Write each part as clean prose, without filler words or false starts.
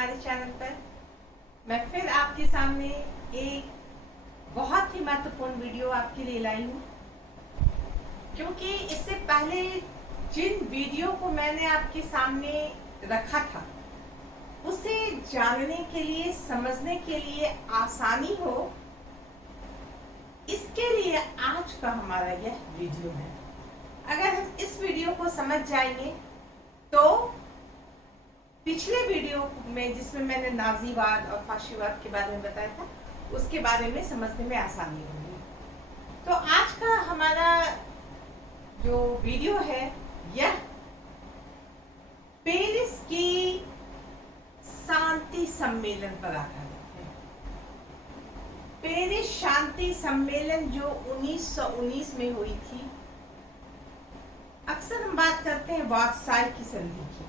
हमारे चैनल पर। मैं फिर आपके सामने एक बहुत ही महत्वपूर्ण वीडियो आपके लिए लाई हूँ, क्योंकि इससे पहले जिन वीडियो को मैंने आपके सामने रखा था उसे जानने के लिए, समझने के लिए आसानी हो, इसके लिए आज का हमारा यह वीडियो है। अगर हम इस वीडियो को समझ जाएंगे तो पिछले वीडियो में जिसमें मैंने नाजीवाद और फाशीवाद के बारे में बताया था उसके बारे में समझने में आसानी होगी। तो आज का हमारा जो वीडियो है यह पेरिस की शांति सम्मेलन पर आधारित है। पेरिस शांति सम्मेलन जो 1919 में हुई थी। अक्सर हम बात करते हैं वर्साई की संधि की।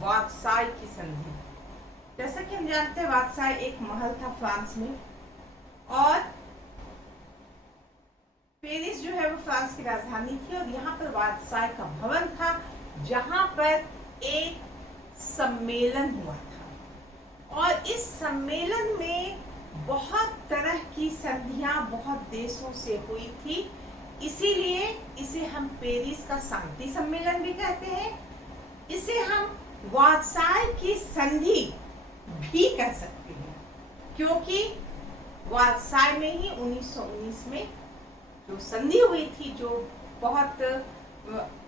वर्साई की संधि, जैसा कि हम जानते हैं वर्साई एक महल था फ्रांस में, और पेरिस जो है वो फ्रांस की राजधानी थी, और यहाँ पर वर्साई का भवन था जहाँ पर एक सम्मेलन हुआ था। और इस सम्मेलन में बहुत तरह की संधियां बहुत देशों से हुई थी, इसीलिए इसे हम पेरिस का शांति सम्मेलन भी कहते हैं। इसे हम वर्साई की संधि भी कह सकते हैं, क्योंकि वर्साई में ही 1919 में जो संधि हुई थी, जो बहुत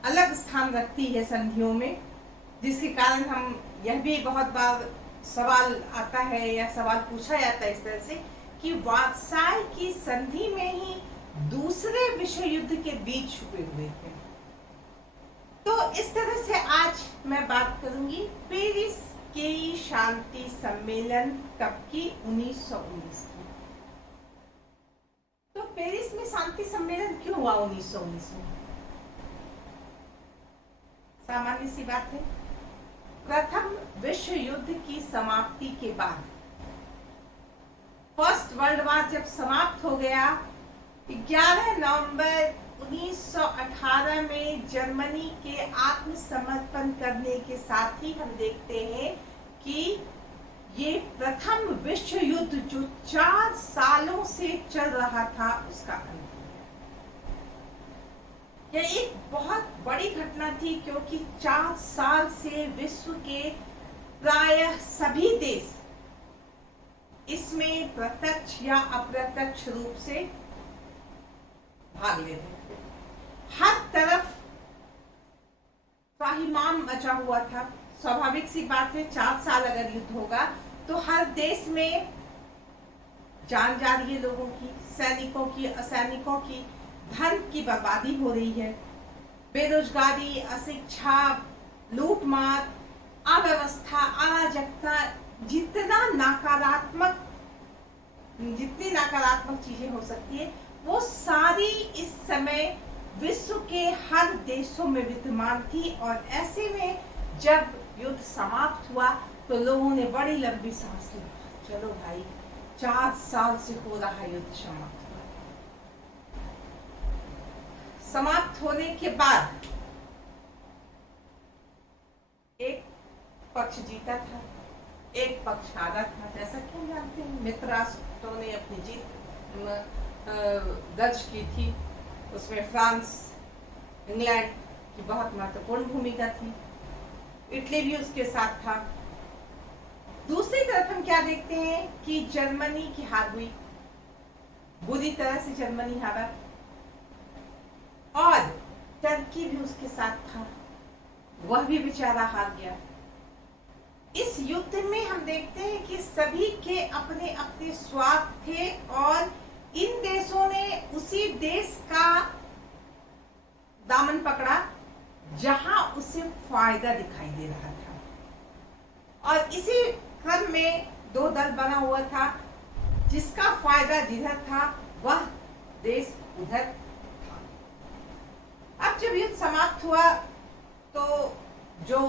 अलग स्थान रखती है संधियों में, जिसके कारण हम यह भी बहुत बार सवाल आता है या सवाल पूछा जाता है इस तरह से कि वर्साई की संधि में ही दूसरे विश्व युद्ध के बीच छुपे हुए थे। तो इस तरह से आज मैं बात करूंगी पेरिस की शांति सम्मेलन कब की, 1919 की। तो पेरिस में शांति सम्मेलन क्यों हुआ 1919 में? सामान्य सी बात है, प्रथम विश्व युद्ध की समाप्ति के बाद, फर्स्ट वर्ल्ड वॉर जब समाप्त हो गया, 11 नवंबर 1918 में जर्मनी के आत्मसमर्पण करने के साथ ही हम देखते हैं कि ये प्रथम विश्व युद्ध जो 4 सालों से चल रहा था उसका अंत हुआ। यह एक बहुत बड़ी घटना थी, क्योंकि 4 साल से विश्व के प्रायः सभी देश इसमें प्रत्यक्ष या अप्रत्यक्ष रूप से भाग ले रहे थे। हर तरफ त्राहिमाम मचा हुआ था। स्वाभाविक सी बात है, 4 साल अगर युद्ध होगा तो हर देश में जान जा रही है लोगों की, सैनिकों की, असैनिकों की, धन की बर्बादी हो रही है, बेरोजगारी, अशिक्षा, लूटमार, अव्यवस्था, अराजकता, जितनी नकारात्मक चीजें हो सकती है वो सारी इस समय विश्व के हर देशों में विद्यमान थी। और ऐसे में जब युद्ध समाप्त हुआ तो लोगों ने बड़ी लंबी सांस ली, चलो भाई 4 साल से हो रहा युद्ध समाप्त हुआ। समाप्त होने के बाद एक पक्ष जीता था, एक पक्ष हारा था। जैसा कि हम जानते हैं मित्र राष्ट्रों ने अपनी जीत दर्ज की थी, उसमें फ्रांस, इंग्लैंड की बहुत महत्वपूर्ण भूमिका थी, इटली भी उसके साथ था। दूसरी तरफ हम क्या देखते हैं कि जर्मनी की हार हुई, बुरी तरह से जर्मनी हारा, और टर्की भी उसके साथ था, वह भी बेचारा हार गया। इस युद्ध में हम देखते हैं कि सभी के अपने अपने स्वार्थ थे, और इन देशों ने उसी देश का दामन पकड़ा जहां उसे फायदा दिखाई दे रहा था। और इसी क्रम में 2 दल बना हुआ था, जिसका फायदा जिधर था वह देश उधर था। अब जब युद्ध समाप्त हुआ तो जो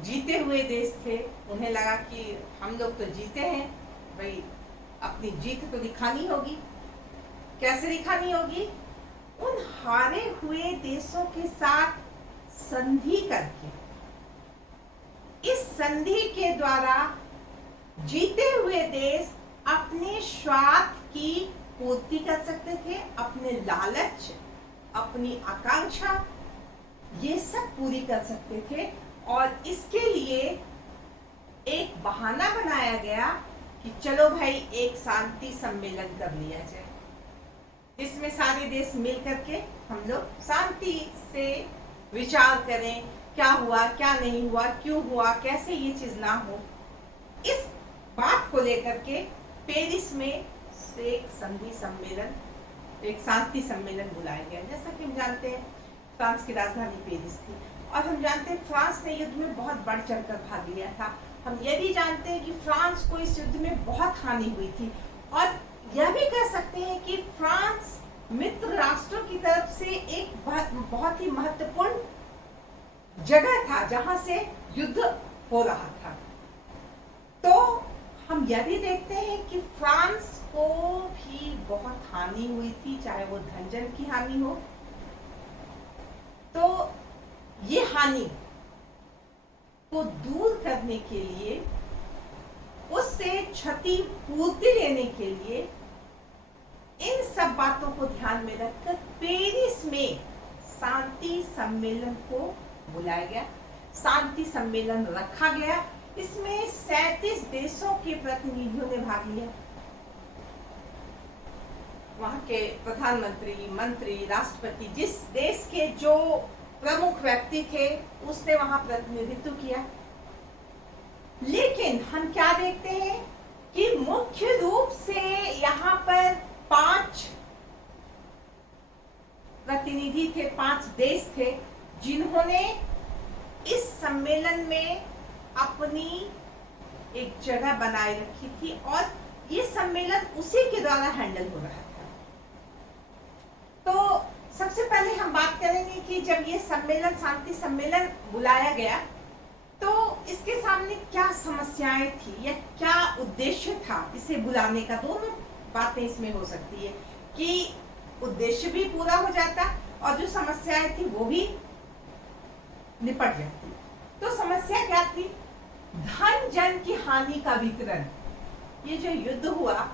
जीते हुए देश थे उन्हें लगा कि हम लोग तो जीते हैं, भाई अपनी जीत तो दिखानी होगी। कैसे दिखानी होगी? उन हारे हुए देशों के साथ संधि करके, इस संधि के द्वारा जीते हुए देश अपने स्वार्थ की पूर्ति कर सकते थे, अपने लालच, अपनी आकांक्षा, ये सब पूरी कर सकते थे। और इसके लिए एक बहाना बनाया गया कि चलो भाई एक शांति सम्मेलन कर लिया जाए, जिसमें सारे देश मिल करके हम लोग शांति से विचार करें, क्या हुआ क्या नहीं हुआ, क्यों हुआ, कैसे ये चीज ना हो। इस बात को लेकर के पेरिस में एक संधि सम्मेलन, एक शांति सम्मेलन बुलाया गया। जैसा कि हम जानते हैं फ्रांस की राजधानी पेरिस थी, और हम जानते हैं फ्रांस ने युद्ध में बहुत बढ़ चढ़कर भाग लिया था। हम ये भी जानते हैं कि फ्रांस को इस युद्ध में बहुत हानि हुई थी, और यह भी कह सकते हैं कि फ्रांस मित्र राष्ट्रों की तरफ से एक बहुत ही महत्वपूर्ण जगह था जहां से युद्ध हो रहा था। तो हम यह भी देखते हैं कि फ्रांस को भी बहुत हानि हुई थी, चाहे वो धन जन की हानि हो। तो ये हानि को दूर करने के लिए, उससे क्षति पूर्ति लेने के लिए, इन सब बातों को ध्यान में रखकर पेरिस में शांति सम्मेलन को बुलाया गया, शांति सम्मेलन रखा गया। इसमें 37 देशों के प्रतिनिधियों ने भाग लिया। वहां के प्रधानमंत्री, मंत्री, राष्ट्रपति, जिस देश के जो प्रमुख व्यक्ति थे उसने वहां प्रतिनिधित्व किया। लेकिन हम क्या देखते हैं कि मुख्य रूप से यहाँ पर 5 प्रतिनिधि थे, 5 देश थे, जिन्होंने इस सम्मेलन में अपनी एक जगह बनाए रखी थी, और ये सम्मेलन उसी के द्वारा हैंडल हो रहा था। तो सबसे पहले हम बात करेंगे कि जब ये सम्मेलन, शांति सम्मेलन बुलाया गया, तो इसके सामने क्या समस्याएं थी या क्या उद्देश्य था इसे बुलाने का। दोनों बातें इसमें हो सकती है कि उद्देश्य भी पूरा हो जाता और जो समस्याएं थी वो भी निपट जाती। तो समस्या क्या थी? धन जन की हानि का वितरण। ये जो युद्ध हुआ,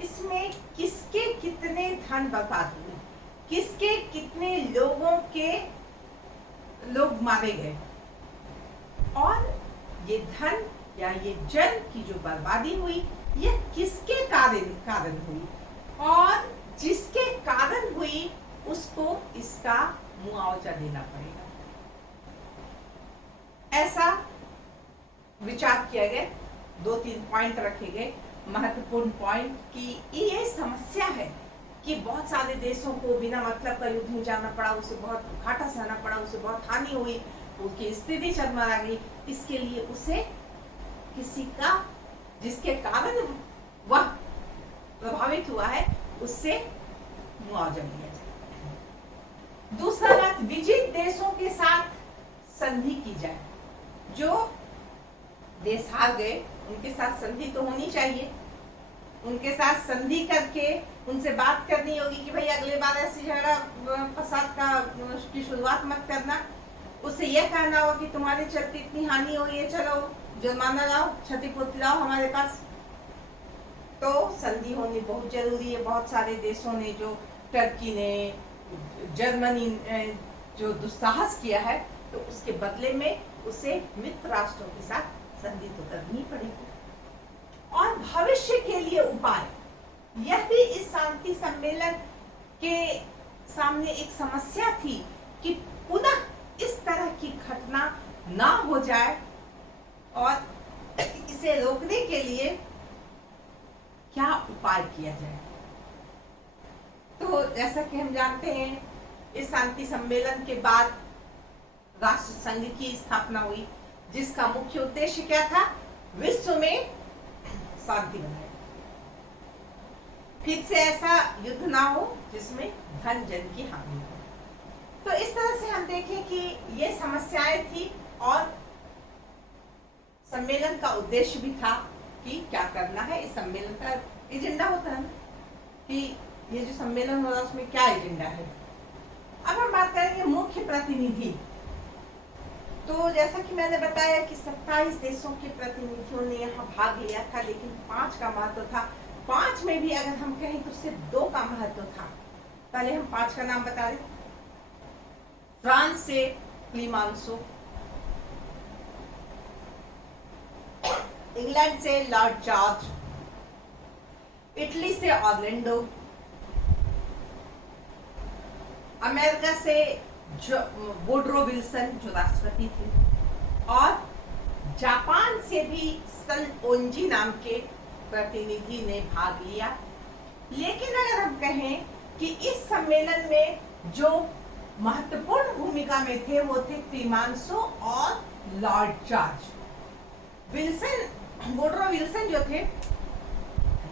इसमें किसके कितने धन बर्बाद हुए, किसके कितने लोग मारे गए, और ये धन या ये जन की जो बर्बादी हुई, ये किसके कारण हुई, और जिसके कारण हुई उसको इसका मुआवजा देना पड़ेगा। ऐसा विचार किया गया। 2-3 पॉइंट रखे गए, महत्वपूर्ण पॉइंट, कि ये समस्या है कि बहुत सारे देशों को बिना मतलब का युद्ध में जाना पड़ा, उसे बहुत घाटा सहना पड़ा, उसे बहुत हानि हुई, उसकी स्थिति चरमरा गई। इसके लिए उसे किसी का, जिसके कारण वह प्रभावित हुआ है, उससे मुआवजा दिया जाए। दूसरा बात, विजित देशों के साथ संधि की जाए। जो देश हार गए उनके साथ संधि तो होनी चाहिए, उनके साथ संधि करके उनसे बात करनी होगी कि भाई अगले बार ऐसी झगड़ा फसाद की शुरुआत मत करना। उससे यह कहना होगा कि तुम्हारे चलते इतनी हानि हुई है, चलो जुर्माना लाओ, क्षतिपूर्ति लाओ हमारे पास। तो संधि होनी बहुत जरूरी है। बहुत सारे देशों ने, जो टर्की ने, जर्मनी ने जो दुस्साहस किया है, तो उसके बदले में उसे मित्र राष्ट्रों के साथ संधि तो करनी पड़ेगी। और भविष्य के लिए उपाय, यह भी इस शांति सम्मेलन के सामने एक समस्या थी कि पुनः इस तरह की घटना ना हो जाए, और इसे रोकने के लिए क्या उपाय किया जाए। तो जैसा कि हम जानते हैं, इस शांति सम्मेलन के बाद राष्ट्र संघ की स्थापना हुई, जिसका मुख्य उद्देश्य क्या था? विश्व में शांति बनाए, फिर से ऐसा युद्ध ना हो जिसमें धन जन की हानि हो। तो इस तरह से हम देखें कि ये समस्याएं थी, और सम्मेलन का उद्देश्य भी था कि क्या करना है। इस सम्मेलन का एजेंडा होता है कि ये जो सम्मेलन हो रहा है उसमें क्या एजेंडा है। अब हम बात करेंगे मुख्य प्रतिनिधि। तो जैसा कि मैंने बताया कि 27 देशों के प्रतिनिधियों ने यहाँ भाग लिया था, लेकिन 5 का महत्व था। 5 में भी अगर हम कहें तो सिर्फ 2 का महत्व था। पहले हम 5 का नाम बता दें। फ्रांस से क्लीमांसो, इंग्लैंड से लॉर्ड जॉर्ज, इटली से ऑर्लैंडो, अमेरिका से वुडरो विल्सन जो राष्ट्रपति थे, और जापान से भी सन ओंजी नाम के प्रतिनिधि ने भाग लिया। लेकिन अगर हम कहें कि इस सम्मेलन में जो महत्वपूर्ण भूमिका में थे वो थे क्लीमांसो और लॉर्ड जॉर्ज। वुडरो विल्सन जो थे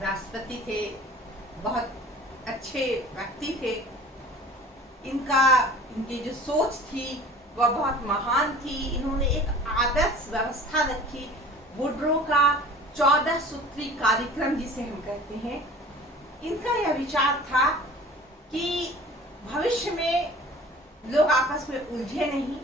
राष्ट्रपति थे, बहुत अच्छे व्यक्ति थे। इनकी जो सोच थी वह बहुत महान थी। इन्होंने एक आदर्श व्यवस्था रखी। वुडरो का 14 सूत्री कार्यक्रम जिसे हम कहते हैं, इनका यह विचार था कि भविष्य में लोग आपस में उलझे नहीं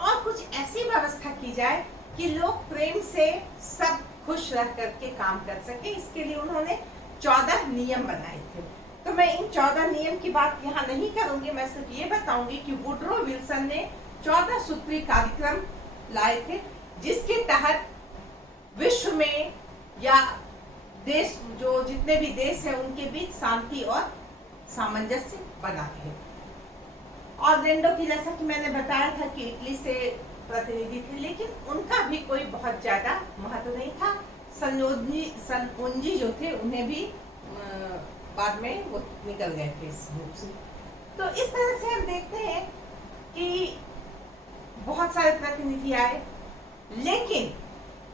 और कुछ ऐसी व्यवस्था की जाए कि लोग प्रेम से सब खुश रह करके काम कर सके। इसके लिए उन्होंने 14 नियम बनाए थे। तो मैं इन 14 नियम की बात यहाँ नहीं करूंगी, मैं सिर्फ ये बताऊंगी कि वुडरो विल्सन ने 14 सूत्री कार्यक्रम लाए थे, जिसके तहत विश्व में या देश जो जितने भी देश हैं उनके बीच शांति और सामंजस्य बना रहे। ऑर्लैंडो की जैसा कि मैंने बताया था कि इटली से प्रतिनिधि थे, लेकिन उनका भी कोई बहुत ज्यादा महत्व नहीं था। सन ओंजी जो थे उन्हें भी बाद में वो निकल गए थे इस रूप से। तो इस तरह से हम देखते हैं कि बहुत सारे प्रतिनिधि आए, लेकिन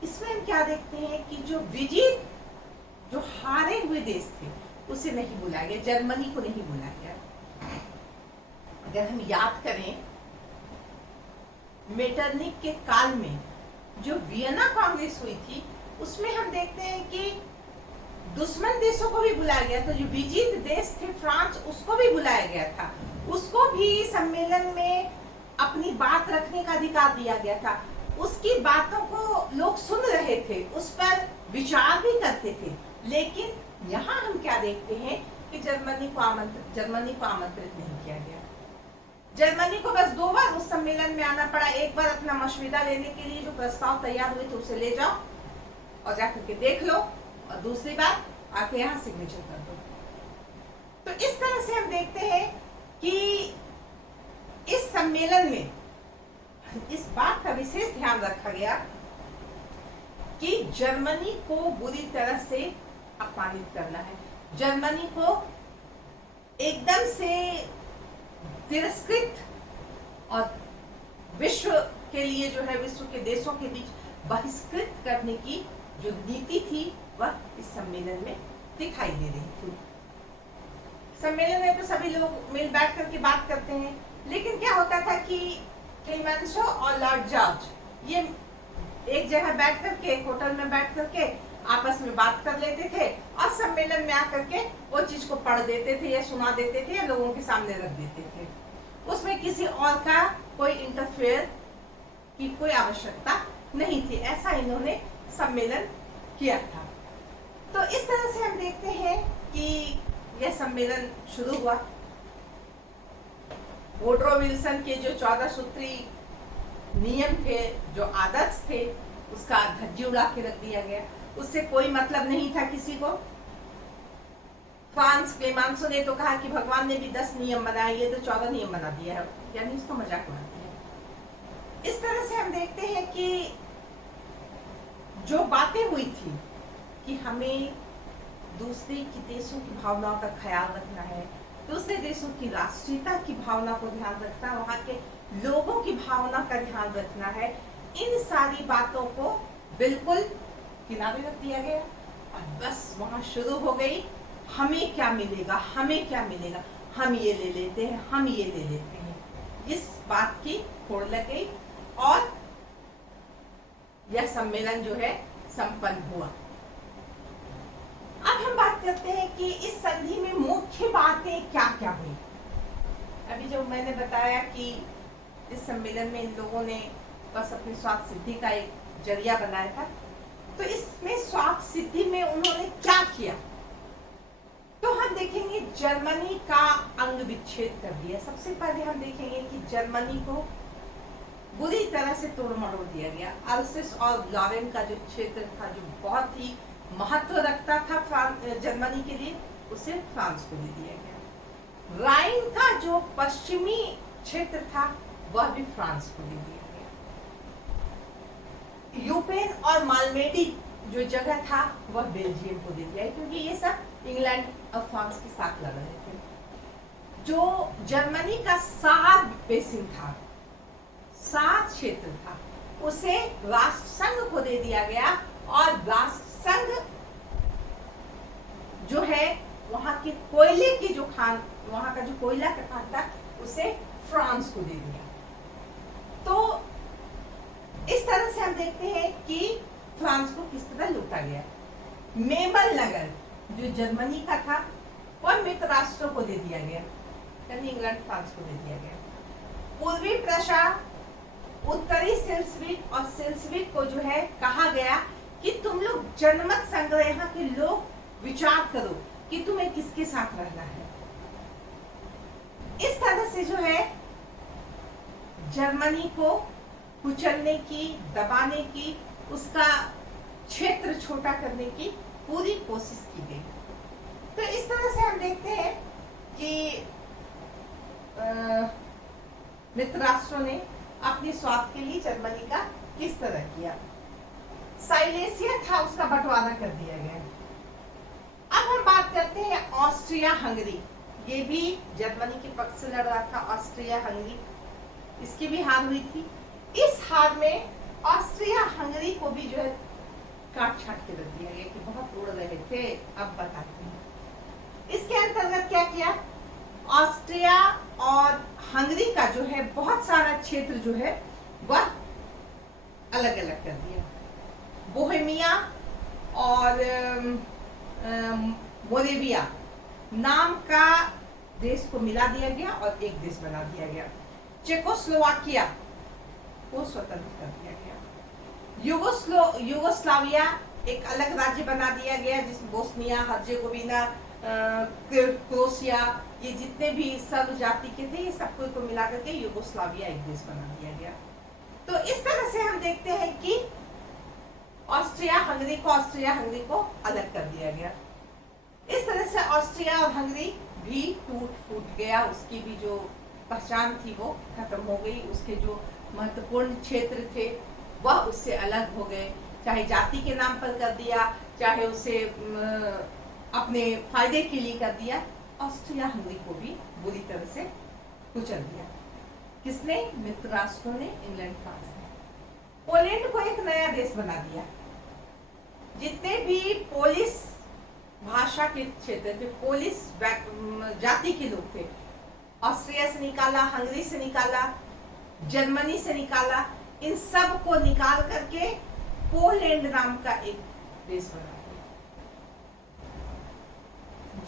इसमें हम क्या देखते हैं कि जो विजित, जो हारे हुए देश थे उसे नहीं बुलाया गया, जर्मनी को नहीं बुलाया गया। अगर हम याद करें मेटरनिक के काल में जो वियना कांग्रेस हुई थी, उसमें हम देखते हैं कि दुश्मन देशों को भी बुलाया गया। तो जो विजित देश थे फ्रांस, उसको भी बुलाया गया था। उसको भी सम्मेलन में अपनी बात रखने का अधिकार दिया गया था। उसकी बातों को लोग सुन रहे थे, उस पर विचार भी करते थे। लेकिन यहाँ हम क्या देखते हैं कि जर्मनी को आमंत्रित नहीं किया गया। जर्मनी को बस 2 बार उस सम्मेलन में आना पड़ा। एक बार अपना मशविरा लेने के लिए, जो प्रस्ताव तैयार हुए थे उसे ले जाओ और जाकर के देख लो, और दूसरी बार आके यहाँ सिग्नेचर कर दो। तो इस तरह से हम देखते हैं कि इस सम्मेलन में इस बात का विशेष ध्यान रखा गया कि जर्मनी को बुरी तरह से अपमानित करना है, जर्मनी को एकदम से तिरस्कृत और विश्व के लिए जो है, विश्व के देशों के बीच बहिष्कृत करने की जो नीति थी वह इस सम्मेलन में दिखाई दे रही थी। सम्मेलन में तो सभी लोग मिल बैठ करके बात करते हैं, लेकिन क्या होता था कि क्लीमेंसो और लॉर्ड जॉर्ज ये एक जगह बैठ करके, एक होटल में बैठ करके आपस में बात कर लेते थे और सम्मेलन में आकर के वो चीज को पढ़ देते थे या सुना देते थे या लोगों के सामने रख देते थे। उसमें किसी और का कोई इंटरफेयर की कोई आवश्यकता नहीं थी। ऐसा इन्होंने सम्मेलन किया था। तो इस तरह से हम देखते हैं कि यह सम्मेलन शुरू हुआ। वुडरो विल्सन के जो 14 सूत्री नियम थे, जो आदर्श थे, उसका धज्जी उड़ा के रख दिया गया। उससे कोई मतलब नहीं था किसी को। फ्रांस क्लेमेंसो ने तो कहा कि भगवान ने भी 10 नियम बनाए, ये तो 14 नियम बना दिया है, यानी उसको मजाक उड़ा दिया। इस तरह से हम देखते हैं कि जो बातें हुई थी कि हमें दूसरे की देशों की भावनाओं का ख्याल रखना है, दूसरे देशों की राष्ट्रीयता की भावना को ध्यान रखना, वहाँ के लोगों की भावना का ध्यान रखना है, इन सारी बातों को बिल्कुल किनारे रख दिया गया और बस वहाँ शुरू हो गई, हमें क्या मिलेगा, हमें क्या मिलेगा, हम ये ले लेते हैं, हम ये ले लेते हैं। इस बात की होड़ लग गई और यह सम्मेलन जो है संपन्न हुआ। अब हम बात करते हैं कि इस संधि में मुख्य बातें क्या क्या हुई। अभी जो मैंने बताया कि इस सम्मेलन में इन लोगों ने बस अपनी स्वार्थ सिद्धि का एक जरिया बनाया था। तो इसमें स्वार्थ सिद्धि में उन्होंने क्या किया, तो हम देखेंगे जर्मनी का अंग विच्छेद कर दिया। सबसे पहले हम देखेंगे कि जर्मनी को बुरी तरह से तोड़ मरोड़ दिया गया। अल्सेस और लॉरेन का जो क्षेत्र था, जो बहुत ही महत्व रखता था जर्मनी के लिए, उसे फ्रांस को दे दिया गया। राइन का जो पश्चिमी क्षेत्र था वह भी फ्रांस को दे दिया गया। यूपेन और मालमेडी जो जगह था वह बेल्जियम को दे दिया, क्योंकि ये सब इंग्लैंड और फ्रांस के साथ लड़ रहे थे। जो जर्मनी का सार बेसिन था, सार क्षेत्र था, उसे राष्ट्र संघ को दे दिया गया। और राष्ट्र संघ जो है वहां के कोयले की जो खान, वहां का जो कोयला का खान था, उसे फ्रांस को दे दिया। तो इस तरह से हम देखते हैं कि फ्रांस को किस तरह लूटा गया। मेबल नगर जो जर्मनी का था वह मित्र राष्ट्रों को दे दिया गया, यानी इंग्लैंड फ्रांस को दे दिया गया। पूर्वी प्रशा, उत्तरी सिल्सविक और सिल्सविक को जो है कहा गया कि तुम लोग जनमत संग्रह, यहाँ के लोग विचार करो कि तुम्हें किसके साथ रहना है। इस तरह से जो है जर्मनी को कुचलने की, दबाने की, उसका क्षेत्र छोटा करने की पूरी कोशिश की गई। तो इस तरह से हम देखते हैं कि मित्र राष्ट्रों ने अपने स्वार्थ के लिए जर्मनी का किस तरह किया। साइलेसिया था, उसका बंटवारा कर दिया गया। अब हम बात करते हैं ऑस्ट्रिया हंगरी। ये भी जर्मनी के पक्ष से लड़ रहा था, ऑस्ट्रिया हंगरी, इसकी भी हार हुई थी। इस हार में ऑस्ट्रिया हंगरी को भी जो है काट छाट के रख दिया गया कि बहुत उड़ रहे थे। अब बताते हैं इसके अंतर्गत क्या किया। ऑस्ट्रिया और हंगरी का जो है बहुत सारा क्षेत्र जो है वह अलग अलग कर दिया। बोहेमिया और मोरेविया नाम का देश को मिला दिया गया और एक देश बना दिया गया। चेकोस्लोवाकिया को स्वतंत्र कर दिया गया। युगोस्लाविया एक अलग राज्य बना दिया गया, जिसमें बोस्निया, हर्जेगोविना, क्रोएशिया, ये जितने भी सर्व जाति के थे, ये सबको को मिला करके युगोस्लाविया एक देश बना दिया गया। तो इस तरह से हम देखते हैं कि ऑस्ट्रिया हंगरी को अलग कर दिया गया। इस तरह से ऑस्ट्रिया और हंगरी भी टूट फूट गया, उसकी भी जो पहचान थी वो खत्म हो गई। उसके जो महत्वपूर्ण क्षेत्र थे वह उससे अलग हो गए, चाहे जाति के नाम पर कर दिया, चाहे उसे अपने फायदे के लिए कर दिया। ऑस्ट्रिया हंगरी को भी बुरी तरह से कुचल दिया। किसने? मित्र राष्ट्रों ने, इंग्लैंड, फ्रांस ने। पोलैंड को एक नया देश बना दिया। जितने भी पोलिश भाषा के क्षेत्र थे, पोलिश जाति के लोग थे, ऑस्ट्रिया से निकाला, हंगरी से निकाला, जर्मनी से निकाला, इन सब को निकाल करके पोलैंड नाम का एक देश बना दिया।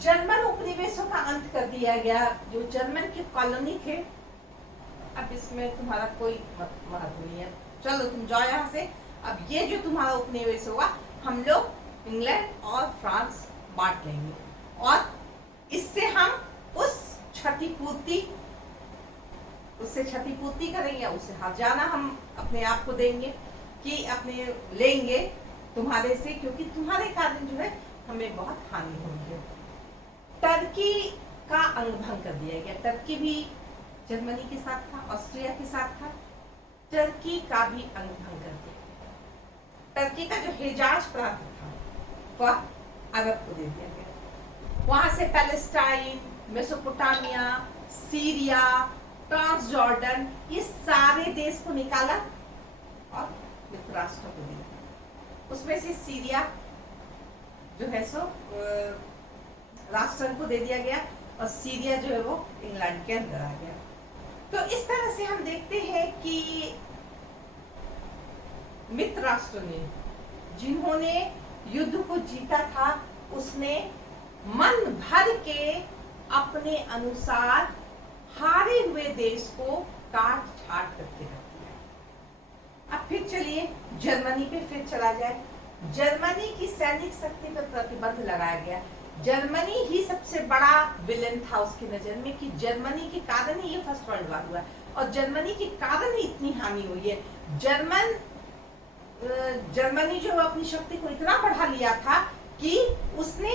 जर्मन उपनिवेशों का अंत कर दिया गया। जो जर्मन की कॉलोनी थे, अब इसमें तुम्हारा कोई महत्व नहीं है, चलो तुम जाओ यहाँ से। अब ये जो तुम्हारा उपनिवेश होगा, हम लोग इंग्लैंड और फ्रांस बांट लेंगे और इससे हम उससे क्षतिपूर्ति करेंगे, उससे हर्जाना हम अपने आप को देंगे कि अपने लेंगे तुम्हारे से, क्योंकि तुम्हारे कारण जो है हमें बहुत हानि हुई है। टर्की का अंग भंग कर दिया गया। टर्की भी जर्मनी के साथ था, ऑस्ट्रिया के साथ था, टर्की का भी अंग भंग कर दिया। टर्की का जो हिजाज प्रांत था वह अरब को दे दिया गया। वहां से पैलेस्टाइन, मेसोपोटामिया, सीरिया, ट्रांसजॉर्डन, ये सारे देश को निकाला और मित्र राष्ट्रों को दिया। उसमें से सीरिया जो है सो राष्ट्र को दे दिया गया और सीरिया जो है वो इंग्लैंड के अंदर आ गया। तो इस तरह से हम देखते हैं कि मित्र राष्ट्र ने, जिन्होंने युद्ध को जीता था, उसने मन भर के अपने अनुसार हारे हुए देश को काट छाट करके रख दिया। फिर चलिए जर्मनी पे फिर चला जाए। जर्मनी की सैनिक शक्ति पर प्रतिबंध लगाया गया। जर्मनी ही सबसे बड़ा विलेन था उसकी नजर में, कि जर्मनी के कारण ही ये फर्स्ट वर्ल्ड वॉर हुआ और जर्मनी के कारण ही इतनी हानि हुई है। जर्मनी जो अपनी शक्ति को इतना बढ़ा लिया था कि उसने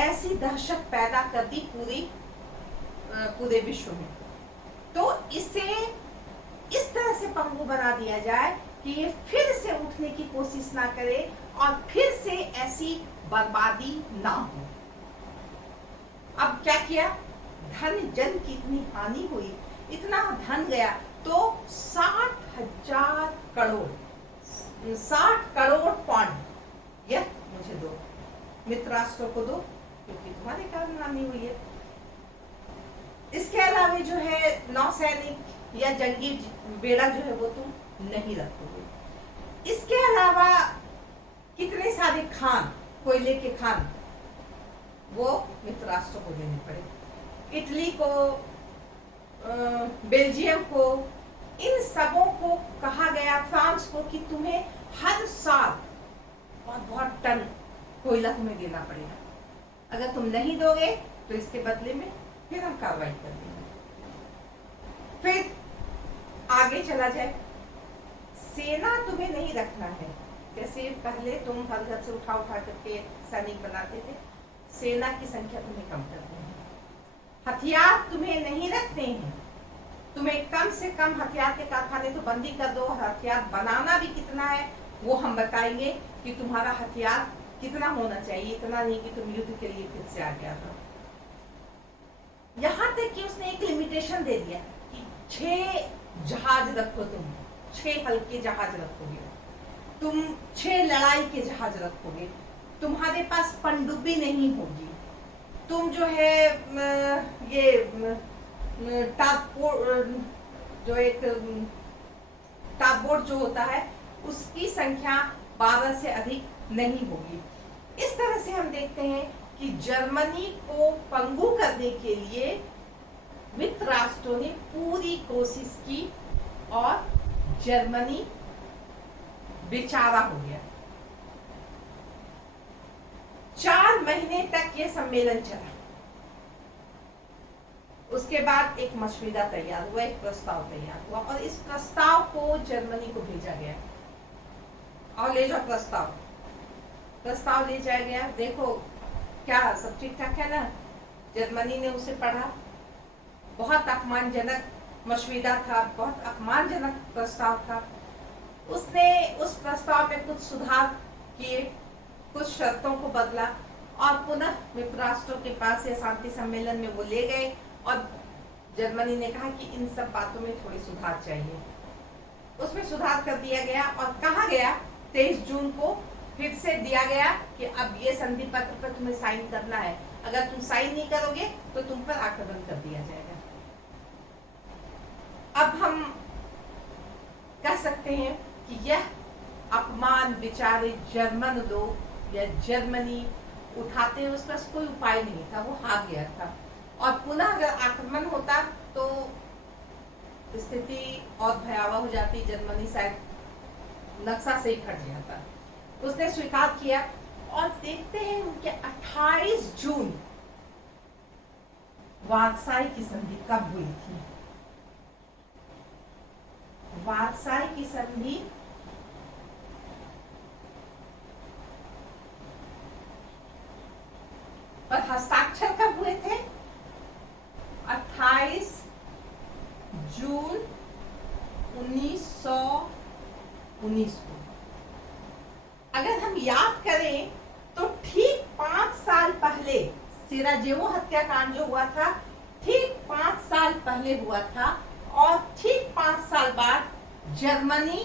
ऐसी दहशत पैदा कर दी पूरे विश्व में। तो इसे इस तरह से पंगु बना दिया जाए कि ये फिर से उठने की कोशिश ना करे और फिर से ऐसी बर्बादी ना हो। अब क्या किया, धन जन की इतनी हानि हुई, इतना धन गया, तो 60,000 करोड़ 60 करोड़ पौंड यह मुझे दो, मित्र राष्ट्रों को दो, क्योंकि तुम्हारे कारण हानि हुई है। इसके अलावा जो है नौसैनिक या जंगी बेड़ा जो है वो तुम नहीं रखोगे। इसके अलावा कितने सारे खान, कोयले के खान, वो मित्र राष्ट्रों को देने पड़े। इटली को, बेल्जियम को, इन सबों को कहा गया, फ्रांस को, कि तुम्हें हर साल बहुत टन कोयला तुम्हें देना पड़ेगा। अगर तुम नहीं दोगे तो इसके बदले में फिर हम कार्रवाई कर देंगे। फिर आगे चला जाए, सेना तुम्हें नहीं रखना है। जैसे पहले तुम हर घर से उठा करके सैनिक बनाते थे, सेना की संख्या तुम्हें कम कर देनी है। हथियार तुम्हें नहीं रखने हैं, तुम्हें कम से कम हथियार के कारखाने तो बंदी कर दो। हथियार बनाना भी कितना है वो हम बताएंगे कि तुम्हारा हथियार कितना होना चाहिए, इतना नहीं कि तुम युद्ध के लिए फिर से आ गया हो। यहाँ तक कि उसने एक लिमिटेशन दे दिया कि 6 जहाज रखो, तुम 6 हल्के जहाज रखोगे, तुम 6 लड़ाई के जहाज रखोगे, तुम्हारे पास पनडुब्बी नहीं होगी, तुम जो है ये जो एक टापबोट जो होता है उसकी संख्या 12 से अधिक नहीं होगी। इस तरह से हम देखते हैं कि जर्मनी को पंगु करने के लिए मित्र राष्ट्रों ने पूरी कोशिश की और जर्मनी बेचारा हो गया। 4 महीने तक ये सम्मेलन चला। उसके बाद एक मसौदा तैयार हुआ, एक प्रस्ताव तैयार हुआ और इस प्रस्ताव को जर्मनी को भेजा गया। और ले जाओ प्रस्ताव ले जाया गया। देखो क्या सब ठीक ठाक है ना। जर्मनी ने उसे पढ़ा, बहुत अपमानजनक मसौदा था, बहुत अपमानजनक प्रस्ताव था। उसने उस प्रस्ताव में कुछ सुधार किए, कुछ शर्तों को बदला और पुनः मित्र राष्ट्रों के पास या शांति सम्मेलन में वो ले गए और जर्मनी ने कहा कि इन सब बातों में थोड़ी सुधार चाहिए। उसमें सुधार कर दिया गया और कहा गया 23 जून को फिर से दिया गया कि अब ये संधि पत्र पर तुम्हें साइन करना है, अगर तुम साइन नहीं करोगे तो तुम पर आक्रमण कर दिया जाएगा। अब हम कह सकते हैं कि यह अपमान बेचारे जर्मन लोग या जर्मनी उठाते हुए उसका कोई उपाय नहीं था, वो हार गया था। और पुनः अगर आक्रमण होता तो स्थिति और भयावह हो जाती, जर्मनी शायद नक्शा से ही हट जाता। उसने स्वीकार किया और देखते हैं उनके 28 जून वार्साई की संधि कब हुई थी। वार्साई की संधि पर हस्ताक्षर कब हुए थे? 28 जून 1919 को। अगर हम याद करें तो ठीक 5 साल पहले सेराजेवो हत्याकांड जो हुआ था, ठीक 5 साल पहले हुआ था और ठीक 5 साल बाद जर्मनी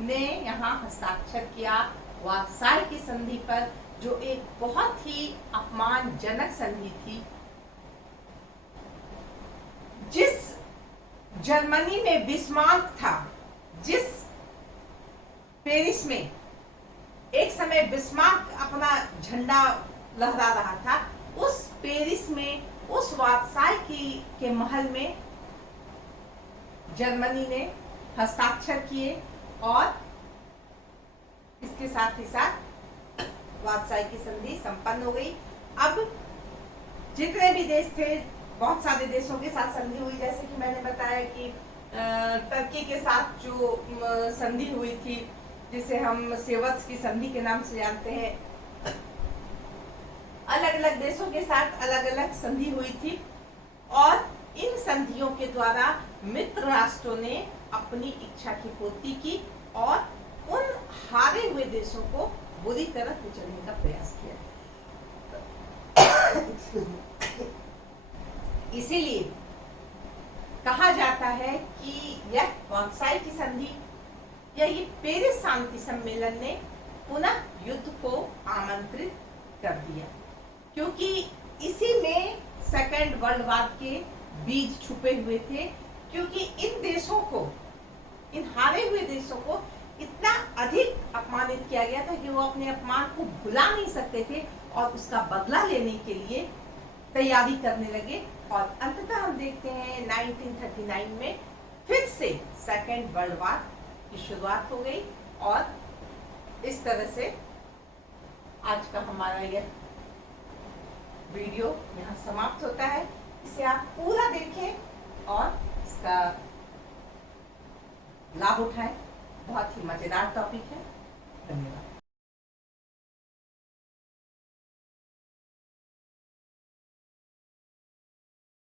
ने यहाँ हस्ताक्षर किया वर्साई की संधि पर, जो एक बहुत ही अपमानजनक संधि थी। जिस जर्मनी में बिस्मार्क था, जिस पेरिस में एक समय बिस्मार्क अपना झंडा लहरा रहा था, उस पेरिस में, उस वर्साई के महल में जर्मनी ने हस्ताक्षर किए और इसके साथ ही साथ वार्साई की संधि संपन्न हो गई। अब जितने भी देश थे, बहुत सारे देशों के साथ संधि हुई, जैसे कि मैंने बताया कि टर्की के साथ जो संधि हुई थी, जिसे हम सेवर्स की संधि के नाम से जानते हैं। अलग अलग देशों के साथ अलग अलग संधि हुई थी और इन संधियों के द्वारा मित्र राष्ट्रों ने अपनी इच्छा की पूर्ति की और उन हारे हुए देशों को बुरी तरह कुचलने का प्रयास किया। इसीलिए कहा जाता है कि यह वर्साई की संधि या ये पेरिस शांति सम्मेलन ने पुनः युद्ध को आमंत्रित कर दिया, क्योंकि इसी में सेकेंड वर्ल्ड वॉर के बीज छुपे हुए थे। क्योंकि इन देशों को, इन हारे हुए देशों को इतना अधिक अपमानित किया गया था कि वो अपने अपमान को भुला नहीं सकते थे और उसका बदला लेने के लिए तैयारी करने लगे। और अंततः हम देखते हैं 1939 में फिर से सेकेंड वर्ल्ड वॉर की शुरुआत हो गई और इस तरह से आज का हमारा यह वीडियो यहाँ समाप्त होता है। इसे आप पूरा देखें और इसका लाभ उठाएं। बहुत ही मजेदार टॉपिक है। धन्यवाद।